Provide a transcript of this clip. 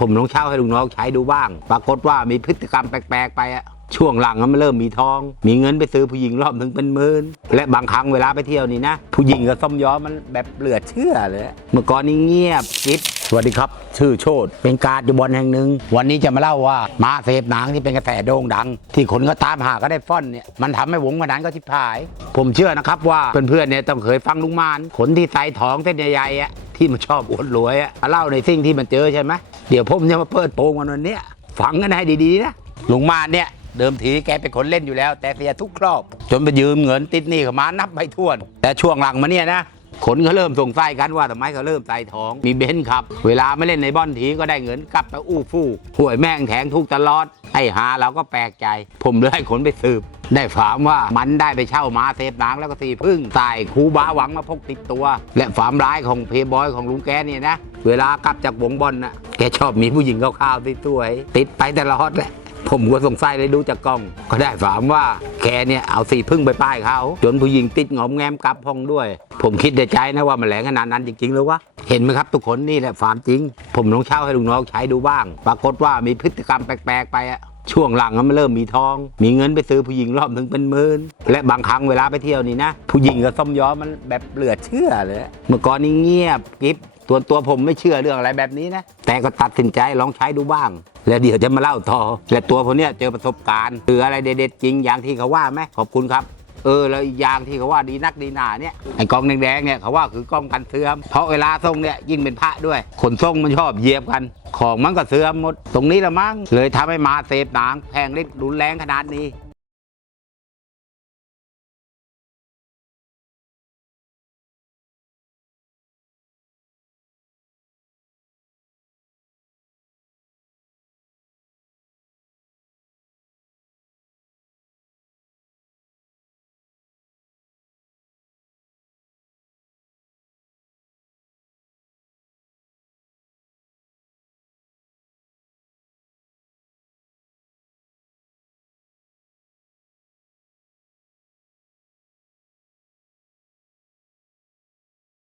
ผมลองเช่าให้ลูกน้องใช้ดูบ้าง ปรากฏว่ามีพฤติกรรมแปลกๆไปอะช่วงหลังมันเริ่มมีทอง มีเงินไปซื้อผู้หญิงรอบถึงเป็นหมื่นและบางครั้งเวลาไปเที่ยวนี่นะ ผู้หญิงก็ส้มย้อมมันแบบเหลือเชื่อเลย เมื่อก่อนนี่เงียบกิบสวัสดีครับ ชื่อโชตเป็นการดอยู่บอลแห่งหนึ่ง วันนี้จะมาเล่าว่ามาเสพหนังที่เป็นกระแสโด่งดัง ที่คนก็ตามหาก็ได้ฟ่อนเนี่ยมันทำให้วงพนันก็ชิบหาย ผมเชื่อนะครับว่าเพื่อนๆเนี่ยต้องเคยฟังลุงมานคนที่ใส่ท้องเส้นใหญ่ๆอะที่มันชอบอวดรวยอะมาเล่าในสิ่งที่มันเจอใช่ไหม เดี๋ยวผมจะมาเปิดโปงกันวันเนี้ยฟังกันให้ดีๆนะลุงมาเนี่ยเดิมทีแกเป็นคนเล่นอยู่แล้ว แต่เสียทุกครอบ จนไปยืมเงินติดหนี้เขามานับไม่ถ้วน แต่ช่วงหลังมาเนี่ยนะคนก็เริ่มสงสัยกันว่าทำไมเขาเริ่มใส่ท้อง มีเบนซ์ครับ เวลาไม่เล่นในบอลทีก็ได้เงินกลับไปอู้ฟู่ห่วยแม่งแทงทุกตลอด ไอ้หาเราก็แปลกใจ ผมเลยให้ขนไปสืบ ได้ถามว่ามันได้ไปเช่ามาเสพหนังแล้วก็สีพึ่งใส่คูบาหวังมาพกติดตัว และความร้ายของเพย์บอยของลุงแกเนี่ยนะเวลากลับจากวงบอลน่ะแกชอบมีผู้หญิงขาวๆสวยๆติดไปแต่ละฮอดแหละผมก็สงสัยเลยดูจากกล้อง ก็ได้ถามว่าแกเนี่ยเอาสีพึ่งไปป้ายเขาจนผู้หญิงติดงอมแงมกลับห้องด้วย ผมคิดในใจนะว่ามันแหลงขนาดนั้นจริงๆหรือวะเห็นไหมครับทุกคนนี่แหละความจริง ผมลองเช่าให้ลูกน้องใช้ดูบ้าง ปรากฏว่ามีพฤติกรรมแปลกๆ ไปอะช่วงหลังมันเริ่มมีทอง มีเงินไปซื้อผู้หญิงรอบถึงเป็นหมื่นและบางครั้งเวลาไปเที่ยวนี่นะ ผู้หญิงก็ส้มย้อมมันแบบเหลือเชื่อเลย เมื่อก่อนนี่เงียบกริบ ตัวตัวผมไม่เชื่อเรื่องอะไรแบบนี้นะ แต่ก็ตัดสินใจลองใช้ดูบ้าง แล้วเดี๋ยวจะมาเล่าต่อ และตัวผมเนี่ยเจอประสบการณ์คืออะไรเด็ดๆจริงอย่างที่เขาว่าไหมขอบคุณครับเออแล้วอย่างที่เขาว่าดีนักดีหนาเนี่ยไอ้กล้องแดงๆเนี่ยเขาว่าคือกล้องกันเสื่อมเพราะเวลาส่งเนี่ยยิ่งเป็นพระด้วย ขนส่งมันชอบเหยียบกัน ของมันก็เสื่อมหมด ตรงนี้ละมั้งเลยทำให้มาเสพหนังแพงเล็กรุนแรงขนาดนี้